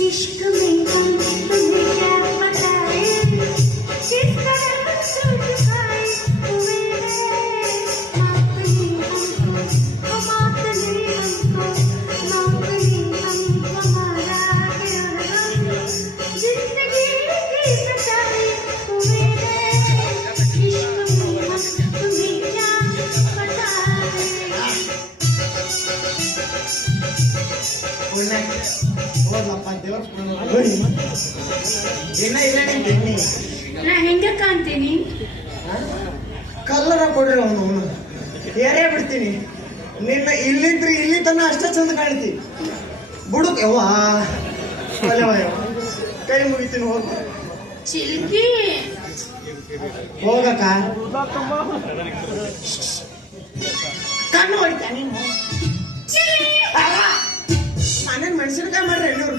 इश्क में हम तुम्हें क्या बताए किस तरह चुकाए हुए माफ नहीं हमको माफ नहीं हमको माफ नहीं हम हमारा जिंदगी की सच्चाई हुए इश्क में हम तुम्हें क्या बताए ಹೋದ್ಲಪ್ಪ ದೇವ್ರ ಏನ ಇಲ್ಲ ನೀನ್ ತೆನ್ನಿ ನಾ ಹೆಂಗ ಕಾಣ್ತೀನಿ ಕಲ್ಲರ ಕೊಡ್ರಿ ಅವನು ಏರೇ ಬಿಡ್ತೀನಿ ನಿನ್ನ ಇಲ್ಲಿಂದ್ರಿ ಇಲ್ಲಿ ತನ ಅಷ್ಟೇ ಚಂದ ಕಾಣ್ತಿ ಬುಡುಕ್ ಯವ್ವ ಕೈ ಮುಗಿತೀನಿ ಹೋಗ ಚಿಲ್ಕಿ ಹೋಗಕ್ಕ ಕಣ್ಣು ಹೊಡಿತ ನೀನು ಮನೇನ್ ಮೆಣಸಿನಕಾಯಿ ಮಾಡ್ರಿ ಎಲ್ಲರೂ